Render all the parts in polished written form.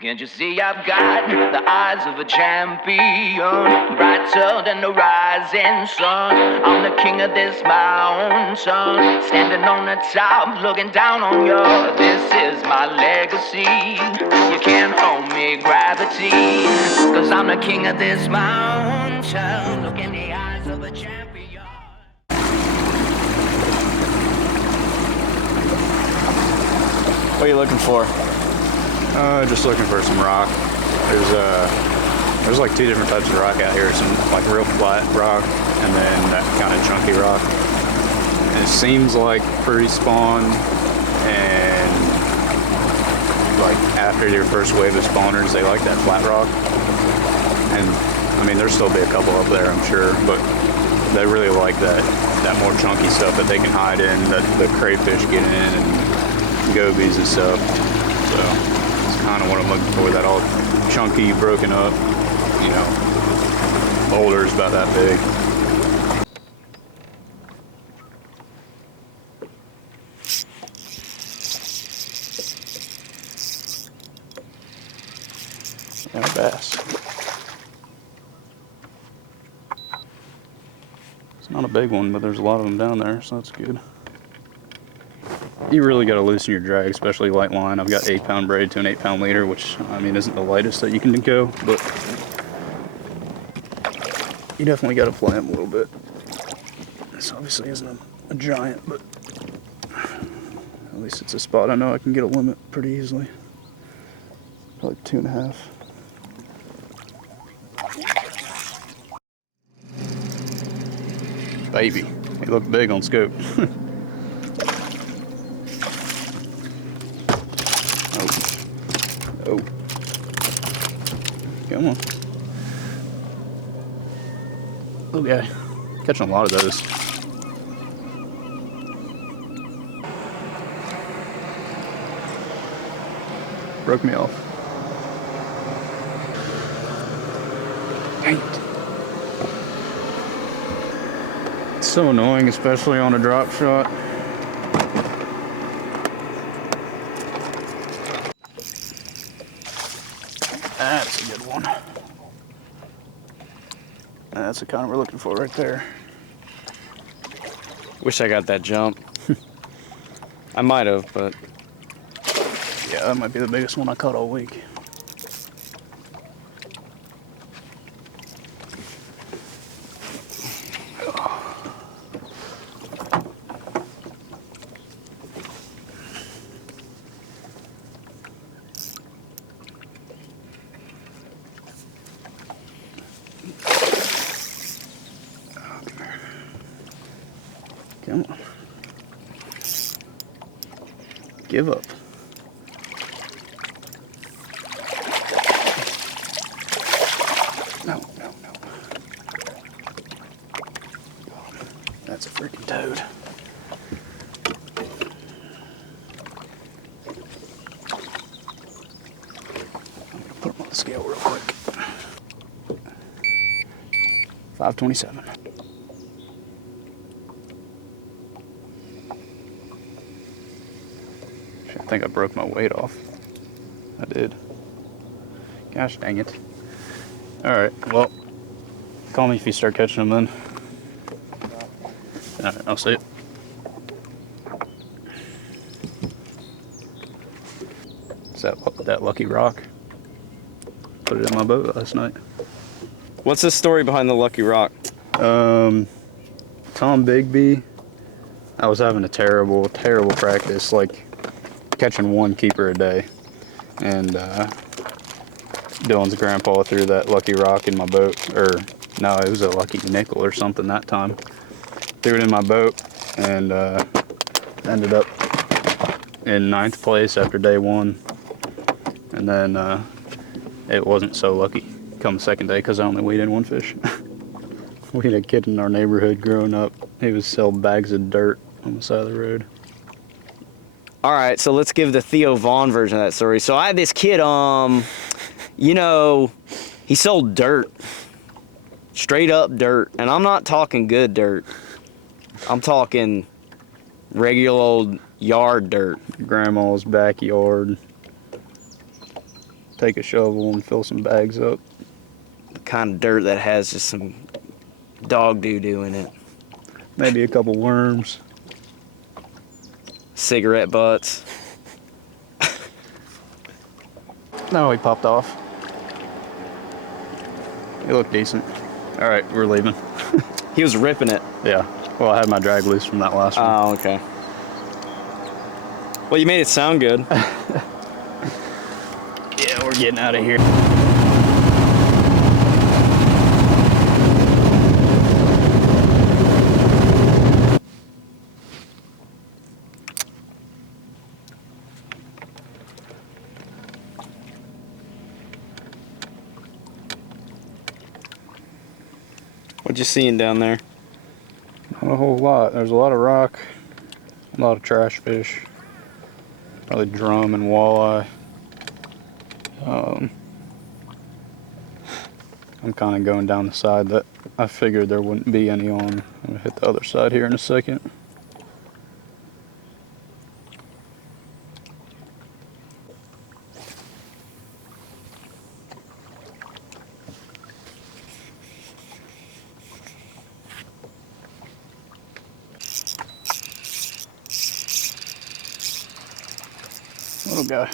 Can't you see I've got the eyes of a champion, brighter than the rising sun. I'm the king of this mountain, standing on the top, looking down on you. This is my legacy. You can't hold me, gravity, 'cause I'm the king of this mountain. Look in the eyes of a champion. What are you looking for? Just looking for some rock. There's like two different types of rock out here. Some like real flat rock, and then that kind of chunky rock. And it seems like pre-spawn, and like after your first wave of spawners, they like that flat rock. And I mean, there'll still be a couple up there, I'm sure, but they really like that more chunky stuff that they can hide in, that the crayfish get in, and gobies and stuff. So it's kind of what I'm looking for, that all chunky, broken up, you know, boulders about that big. And a bass. It's not a big one, but there's a lot of them down there, so that's good. You really got to loosen your drag, especially light line. I've got 8-pound braid to an 8-pound leader, which I mean isn't the lightest that you can go, but you definitely got to play them a little bit. This obviously isn't a giant, but at least it's a spot I know I can get a limit pretty easily. Probably 2.5. Baby, he looked big on scope. Oh. Come on. Okay. Catching a lot of those. Broke me off. Dang it. It's so annoying, especially on a drop shot. That's a good one. That's the kind we're looking for right there. Wish I got that jump. I might have, but yeah, that might be the biggest one I caught all week. Come on. Give up. No. That's a freaking toad. I'm gonna put him on the scale real quick. 527. I think I broke my weight off. I did. Gosh dang it. Alright, well, call me if you start catching them then. Alright, I'll see you. Is that lucky rock? Put it in my boat last night. what's the story behind the lucky rock? Tom Bigby, I was having a terrible practice, like catching one keeper a day, and Dylan's grandpa threw that lucky rock in my boat, or no, it was a lucky nickel or something that time. Threw it in my boat, and ended up in 9th place after day 1, and then it wasn't so lucky come the second day because I only weighed in 1 fish. We had a kid in our neighborhood growing up. He was selling bags of dirt on the side of the road. All right, so let's give the Theo Vaughn version of that story. So I had this kid, you know, he sold dirt, straight up dirt, and I'm not talking good dirt. I'm talking regular old yard dirt. Grandma's backyard. take a shovel and fill some bags up. The kind of dirt that has just some dog doo-doo in it. Maybe a couple worms. Cigarette butts. No, he popped off. He looked decent. All right, we're leaving. He was ripping it. Yeah. Well, I had my drag loose from that last one. Oh, okay. Well, you made it sound good. Yeah, we're getting out of here. What you seeing down there? Not a whole lot. There's a lot of rock, a lot of trash fish, probably drum and walleye. I'm kind of going down the side that I figured there wouldn't be any on. I'm gonna hit the other side here in a second. Little guy.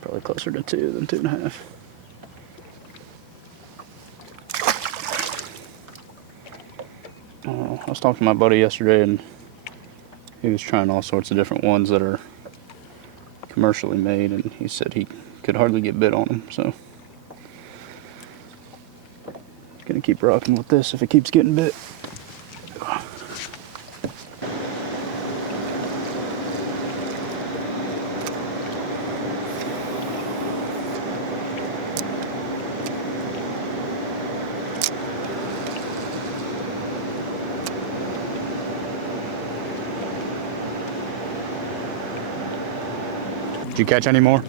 Probably closer to 2 than 2.5. I was talking to my buddy yesterday, and he was trying all sorts of different ones that are commercially made, and he said he could hardly get bit on them, so gonna keep rocking with this if it keeps getting bit. Did you catch any more?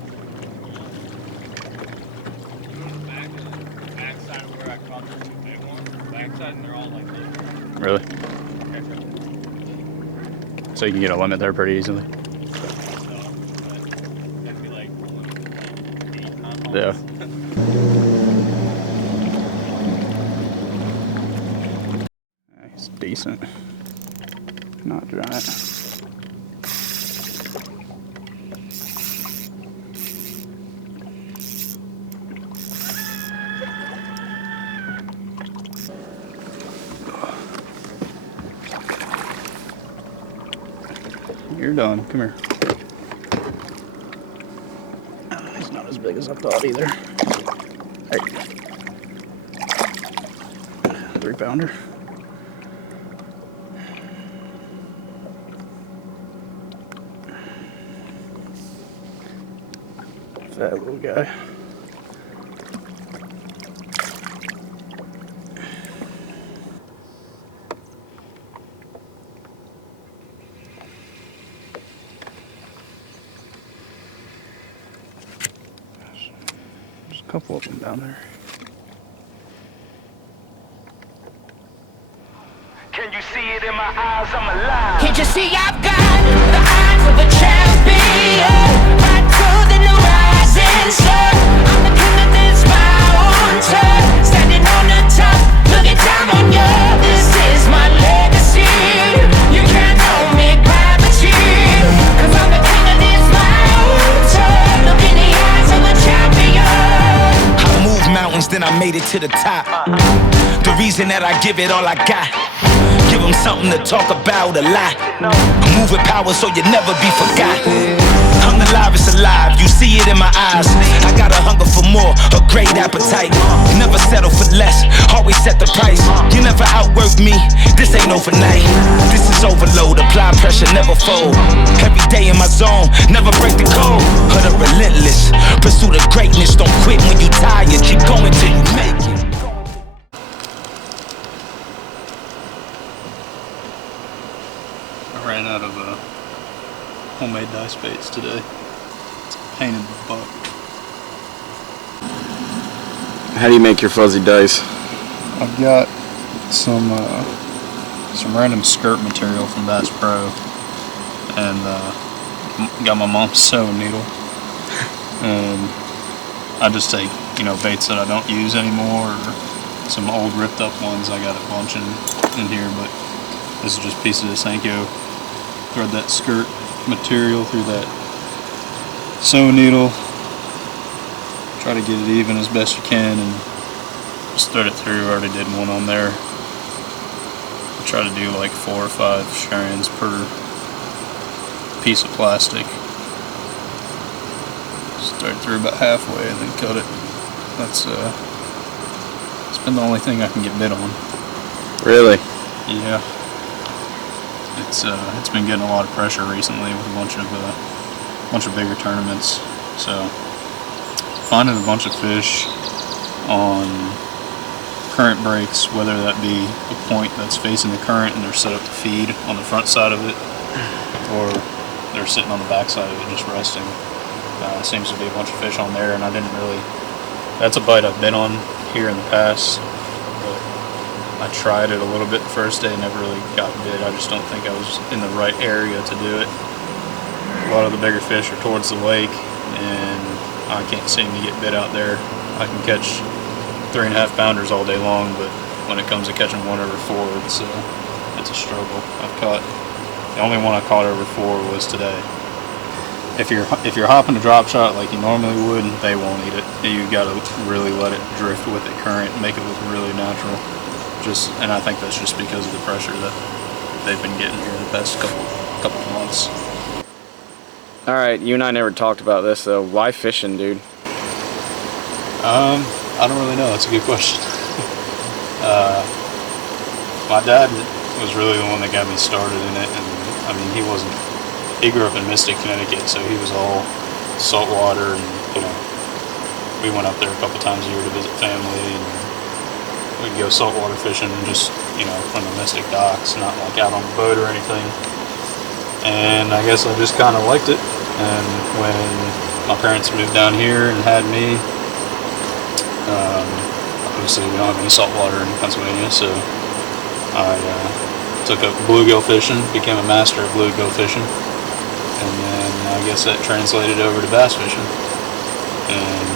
Backside of where I caught the two big ones. Backside, and they're all like this. Really? So you can get a limit there pretty easily. That'd be like 8 pounds. Yeah. It's decent. Not giant. You're done. Come here. He's not as big as I thought either. Hey. 3-pounder. Fat little guy. There's a couple of them down there. Can you see it in my eyes? I'm alive. Can't you see I've got the eyes of a champion? Right through the rising sun. I'm the king of this mountain, standing on the top, looking down on you. This is my legacy. You can't hold me, gravity, 'cause I'm the king of this mountain. Look in the eyes of a champion. I moved mountains, then I made it to the top. The reason that I give it all I got. Give them something to talk about a lot. Move with power so you never be forgot. I'm the livest alive, you see it in my eyes. I got a hunger for more, a great appetite. Never settle for less, always set the price. You never outwork me, this ain't overnight. This is overload, apply pressure, never fold. Every day in my zone, never break the code. But a relentless pursuit of greatness. Don't quit when you tired, keep going till you make it. I ran out of homemade dice baits today. It's a pain in the butt. How do you make your fuzzy dice? I've got some random skirt material from Bass Pro, and got my mom's sewing needle, and I just take baits that I don't use anymore, or some old ripped up ones. I got a bunch in here, but this is just a piece of Senko. Thread that skirt material through that sewing needle. Try to get it even as best you can, and just thread it through. I already did one on there. I try to do like 4 or 5 strands per piece of plastic. Just thread through about halfway and then cut it. That's it's been the only thing I can get bit on. Really? Yeah. It's been getting a lot of pressure recently with a bunch of bigger tournaments. So finding a bunch of fish on current breaks, whether that be a point that's facing the current and they're set up to feed on the front side of it, or they're sitting on the back side of it just resting. Seems to be a bunch of fish on there, and that's a bite I've been on here in the past, but I tried it a little bit the first day, never really got bit. I just don't think I was in the right area to do it. A lot of the bigger fish are towards the lake, and I can't seem to get bit out there. I can catch 3.5 pounders all day long, but when it comes to catching 1 over 4, it's a struggle. The only one I caught over 4 was today. If you're hopping a drop shot like you normally would, they won't eat it. You gotta really let it drift with the current, make it look really natural. And I think that's just because of the pressure that they've been getting here the past couple of months. All right, you and I never talked about this though. Why fishing, dude? I don't really know. That's a good question. My dad was really the one that got me started in it, and I mean, he grew up in Mystic, Connecticut, so he was all saltwater, and we went up there a couple times a year to visit family, and we'd go saltwater fishing just from the Mystic docks, not like out on the boat or anything. And I guess I just kind of liked it. And when my parents moved down here and had me, obviously we don't have any salt water in Pennsylvania, so I took up bluegill fishing, became a master of bluegill fishing, and then I guess that translated over to bass fishing. And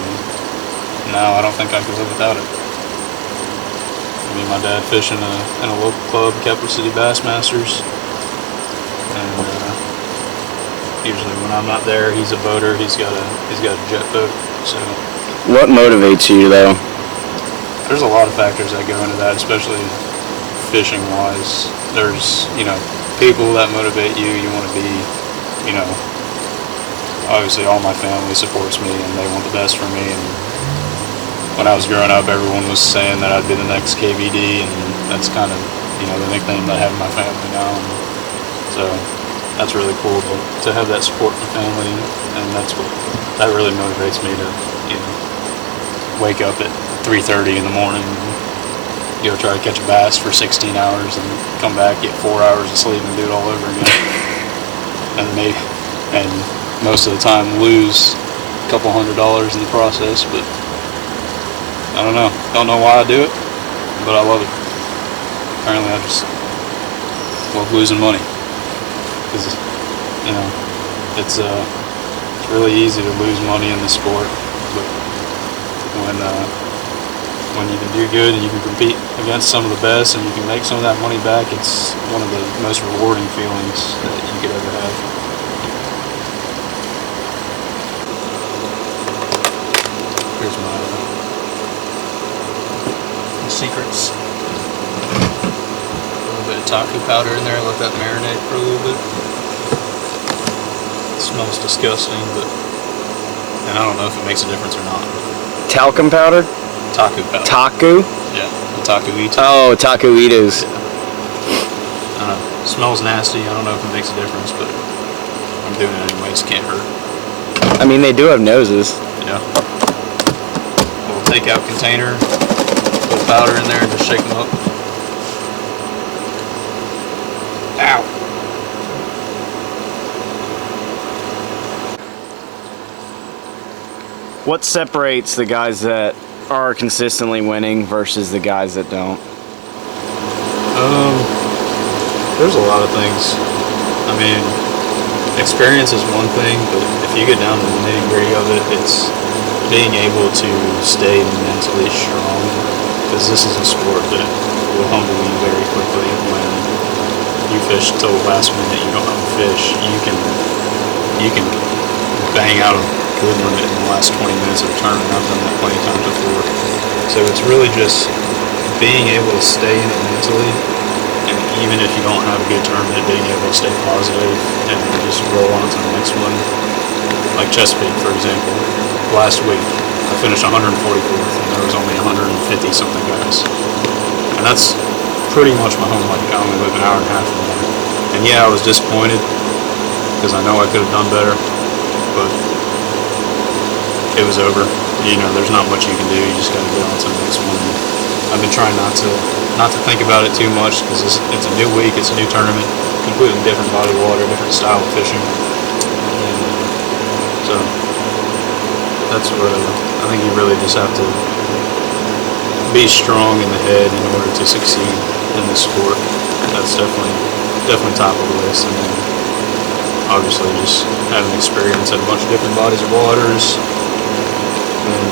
now I don't think I could live without it. Me and my dad fish in a local club, Capital City Bassmasters. And usually when I'm not there, he's a boater. He's got a jet boat. So What motivates you though? there's a lot of factors that go into that, especially fishing wise. There's people that motivate you. You want to be obviously all my family supports me and they want the best for me. And when I was growing up, everyone was saying that I'd be the next KVD, and that's kind of the nickname that I have in my family now. And so that's really cool to have that support from family, and that really motivates me to wake up at 3:30 in the morning and go try to catch a bass for 16 hours and come back, get 4 hours of sleep and do it all over again. and most of the time lose a couple $100 in the process, but I don't know why I do it, but I love it. Apparently I just love losing money, because it's really easy to lose money in the sport, but when you can do good and you can compete against some of the best and you can make some of that money back, it's one of the most rewarding feelings that you could ever have. Here's my secrets. A little bit of taco powder in there, let that marinate for a little bit. It smells disgusting, and I don't know if it makes a difference or not. Talcum powder? Taco powder. Taku? Yeah, the taco-ito. Oh, taco-itos. Yeah. I don't know. It smells nasty. I don't know if it makes a difference, but I'm doing it anyways. Can't hurt. I mean, they do have noses. Yeah. Little takeout container. Put powder in there and just shake them up. Ow. What separates the guys that are consistently winning versus the guys that don't? There's a lot of things. I mean, experience is one thing, but if you get down to the nitty-gritty of it, it's being able to stay mentally strong, because this is a sport that will humble you very quickly. When you fish till the last minute, you don't have a fish, you can bang out a good limit in the last 20 minutes of a tournament. I've done that plenty of times before. So it's really just being able to stay in it mentally, and even if you don't have a good tournament, being able to stay positive and just roll on to the next one. Like Chesapeake, for example. Last week, I finished 144th, and there was only 150 something guys. And that's pretty much my home lake. I only live an hour and a half from there. And yeah, I was disappointed because I know I could have done better, but it was over. You know, there's not much you can do. You just got to get on to the next one. I've been trying not to think about it too much, because it's a new week, it's a new tournament, completely different body of water, different style of fishing. And so that's what I think you really just have to be strong in the head in order to succeed in this sport. That's definitely top of the list. And then obviously just having experience at a bunch of different bodies of waters, and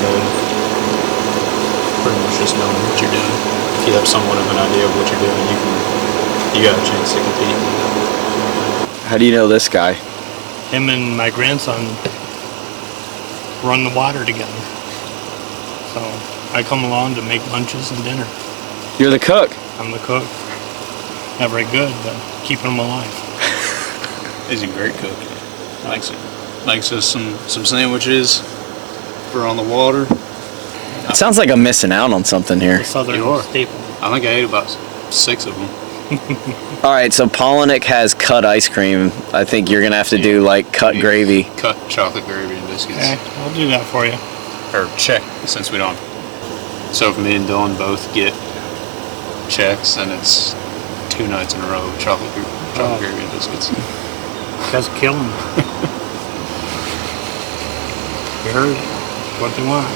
pretty much just knowing what you're doing. If you have somewhat of an idea of what you're doing, you got a chance to compete. How do you know this guy? Him and my grandson run the water together. So I come along to make lunches and dinner. You're the cook. I'm the cook. Not very good, but keeping them alive. He's a great cook. Makes us some sandwiches for on the water. It sounds like I'm missing out on something here. Southern You are. staple. I think I ate about 6 of them. All right, so Polinick has cut ice cream. I think you're gonna have to do like cut gravy. Cut chocolate gravy and biscuits. Okay, I'll do that for you. Or check, since we don't. So if me and Dylan both get checks, then it's 2 nights in a row of chocolate gravy and biscuits. That's killing me. You heard it. What they want.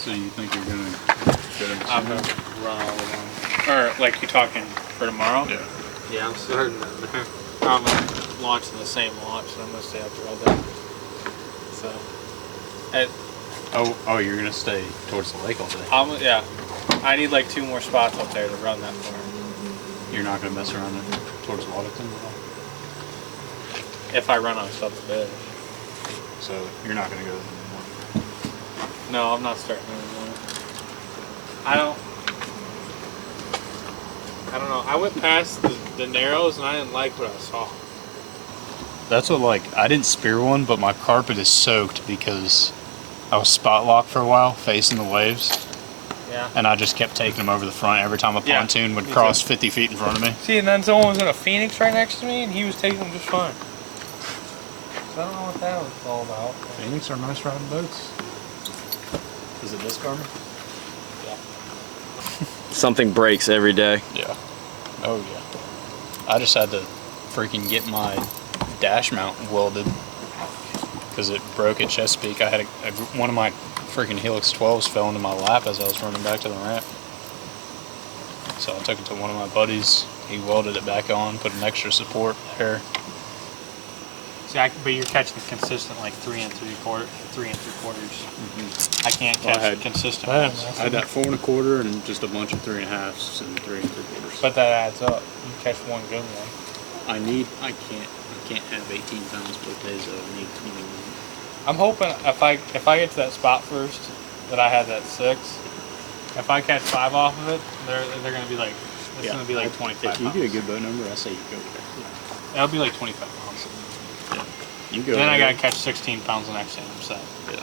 So you think you're gonna get him? I'm gonna run all of them. Or, like, you talking for tomorrow? Yeah. Yeah, I'm starting to. I'm gonna launch in the same launch, and I'm gonna stay up there all day. So, Oh, you're gonna stay towards the lake all day. yeah. I need like 2 more spots up there to run that for. You're not gonna mess around towards Waddington at all. If I run on stuff to fish. So you're not gonna go there anymore. No, I'm not starting anymore. I don't know. I went past the narrows and I didn't like what I saw. That's what, like, I didn't spear one, but my carpet is soaked because I was spot locked for a while, facing the waves, Yeah. and I just kept taking them over the front every time a Yeah, pontoon would me cross too. 50 feet in front of me. See, and then someone was in a Phoenix right next to me, and he was taking them just fine. So I don't know what that was all about. Phoenix are nice riding boats. Is it this Garmin? Something breaks every day. Yeah. Oh yeah. I just had to freaking get my dash mount welded because it broke at Chesapeake. I had one of my freaking Helix 12s fell into my lap as I was running back to the ramp. So I took it to one of my buddies. He welded it back on, put an extra support there. See, but you're catching consistent like 3 3/4, 3 3/4. I can't Well, catch I had- consistent I ones. had that 4 1/4 and just a bunch of 3 1/2s and 3 3/4. But that adds up. You catch one good one. I can't have 18 pounds both days though. I need 21. I'm hoping if I get to that spot first, that I had that 6. If I catch 5 off of it, they're gonna be like gonna be like 25 If you pounds. get a good boat number, I say you go there. It'll be like 25 pounds. You go. Then I there. gotta catch 16 pounds the next day. I'm set. Yeah.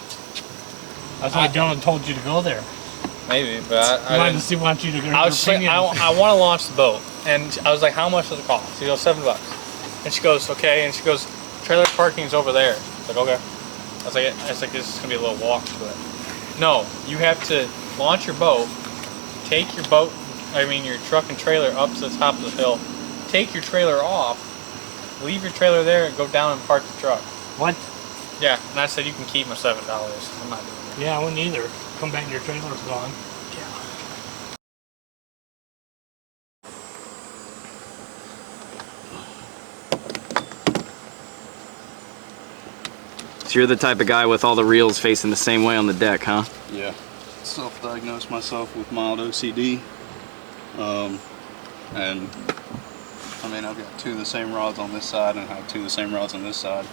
That's why Dylan told you to go there. Maybe, but He wanted to see, want you to go. I was saying, I want to launch the boat, and I was like, "How much does it cost?" He goes, $7. And she goes, "Okay," and she goes, "Trailer parking's over there." I was like, "Okay." I was like, this is gonna be a little walk to it. No, you have to launch your boat, take your your truck and trailer up to the top of the hill, take your trailer off, leave your trailer there, and go down and park the truck. What? Yeah, and I said you can keep my $7. I'm not doing that. Yeah, I wouldn't either. Come back and your trailer's gone. So you're the type of guy with all the reels facing the same way on the deck, huh? Yeah. Self-diagnosed myself with mild OCD. And I mean, I've got two of the same rods on this side and I have two of the same rods on this side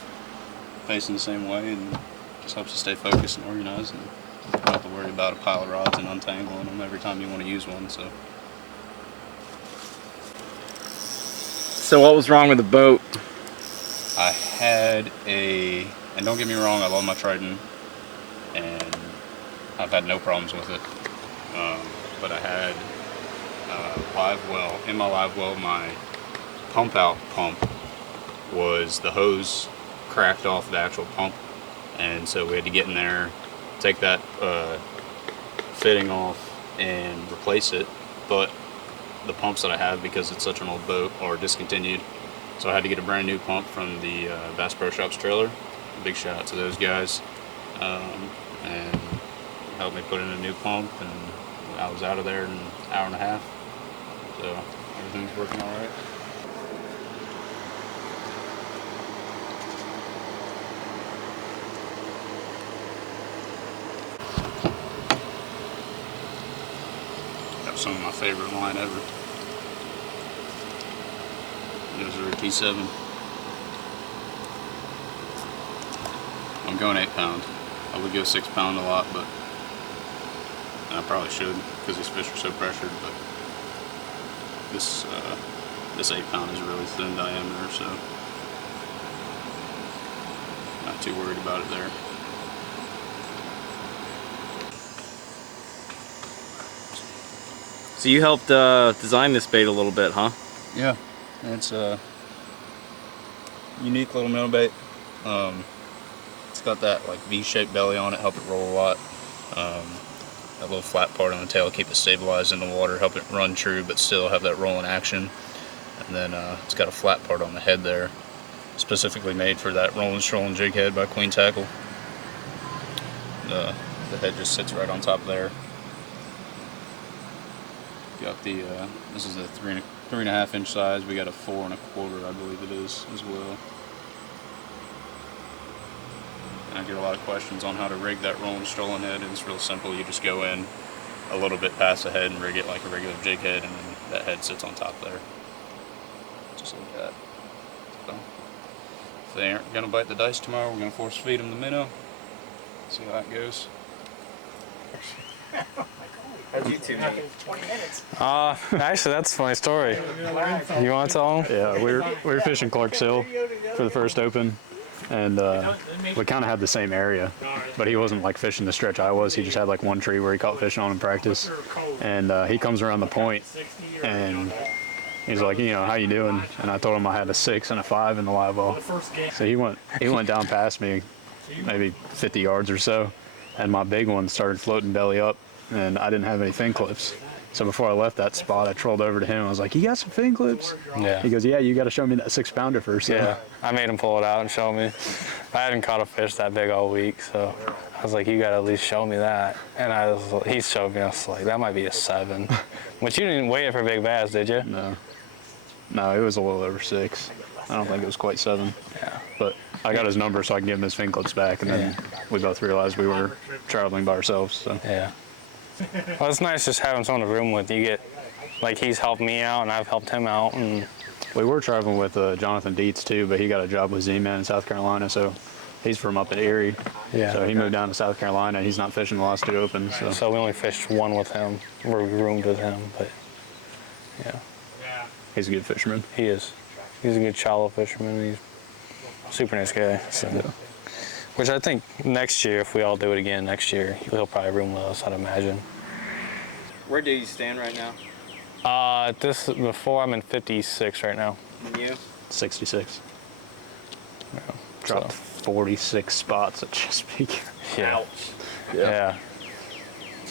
facing the same way, and just helps you stay focused and organized, and you don't have to worry about a pile of rods and untangling them every time you want to use one. So what was wrong with the boat? I had and don't get me wrong, I love my Triton and I've had no problems with it, but I had in my live well, my pump out pump was, the hose cracked off the actual pump, and so we had to get in there, take that fitting off and replace it. But the pumps that I have, because it's such an old boat, are discontinued, so I had to get a brand new pump from the Bass Pro Shops trailer. Big shout out to those guys, and helped me put in a new pump, and I was out of there in an hour and a half, so everything's working all right. Got some of my favorite line ever. Those are a T7. I'm going 8 pound. I would go 6 pound a lot, but and I probably should because these fish are so pressured. But this 8 pound is really thin diameter, so not too worried about it there. So you helped design this bait a little bit, huh? Yeah, it's a unique little minnow bait. It's got that like V-shaped belly on it, help it roll a lot. That little flat part on the tail, keep it stabilized in the water, help it run true, but still have that rolling action. And then it's got a flat part on the head there, specifically made for that rolling strolling jig head by Queen Tackle. The head just sits right on top there. Got the this is a 3.5 inch size. We got a 4 1/4, I believe it is, as well. And I get a lot of questions on how to rig that rolling strolling head, and it's real simple. You just go in a little bit past the head and rig it like a regular jig head, and then that head sits on top there, just like that. So, if they aren't gonna bite the dice tomorrow, we're gonna force feed them the minnow. See how that goes. How'd you two meet? Actually, that's a funny story. You want to tell them? Yeah, we were fishing Clark's Hill for the first open, and we kind of had the same area, but he wasn't like fishing the stretch I was. He just had like one tree where he caught fish on in practice, and he comes around the point, and he's like, you know, how you doing? And I told him I had a 6 and a 5 in the live well. So he went down past me, maybe 50 yards or so, and my big one started floating belly up, and I didn't have any fin clips. So before I left that spot, I trolled over to him. I was like, you got some fin clips? Yeah. He goes, yeah, you got to show me that 6 pounder first. So. Yeah, I made him pull it out and show me. I hadn't caught a fish that big all week, so I was like, you got to at least show me that. And he showed me, I was like, that might be a 7. But you didn't weigh it for big bass, did you? No, it was a little over 6. I don't think it was quite 7. Yeah. But I got his number so I can give him his fin clips back, and then we both realized we were traveling by ourselves. So. Yeah. Well, it's nice just having someone to room with. You get, like, he's helped me out and I've helped him out. And we were traveling with Jonathan Dietz too, but he got a job with Z-Man in South Carolina, so he's from up at Erie. Yeah. So he moved down to South Carolina, and he's not fishing the last 2 opens. So we only fished one with him. We're roomed with him, but yeah. He's a good fisherman. He is. He's a good shallow fisherman. He's a super nice guy. So. Yeah. Which I think next year, if we all do it again next year, he'll probably room with us, I'd imagine. Where do you stand right now? Before I'm in 56 right now. And you? 66. Yeah. Dropped 46 spots at Chesapeake. Yeah. Yeah.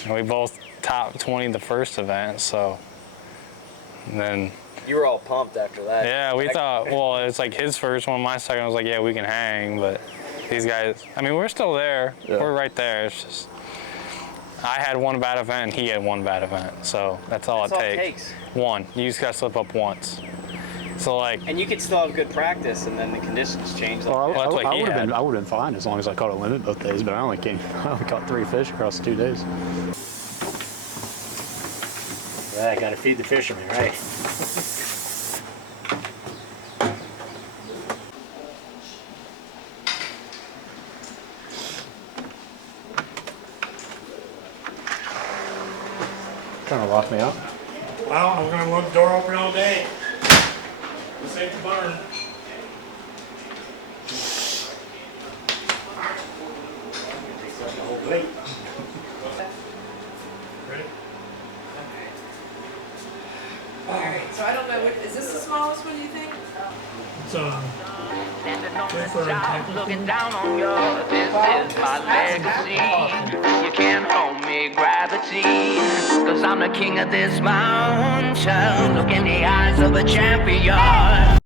And we both top 20 the first event, so. And then. You were all pumped after that. Yeah, we thought, well, it's like his first one, my second was like, yeah, we can hang, but these guys, I mean, we're still there. Yeah. We're right there. It's just, I had one bad event and he had one bad event, so that's all it takes. One. You just gotta slip up once. So like. And you could still have good practice, and then the conditions change. Well, that's what I he would have had. been fine as long as I caught a limit both days, but I only caught 3 fish across 2 days. I gotta feed the fishermen, right? Trying to lock me out. Well, I'm gonna leave the door open all day. Save the barn. Wait. Ready? Alright, so I don't know, is this the smallest one, you think? It's Standing on Good the for top, technical. looking down on you. This is my legacy. You can't hold me, gravity. Cause I'm the king of this mountain. Look in the eyes of a champion.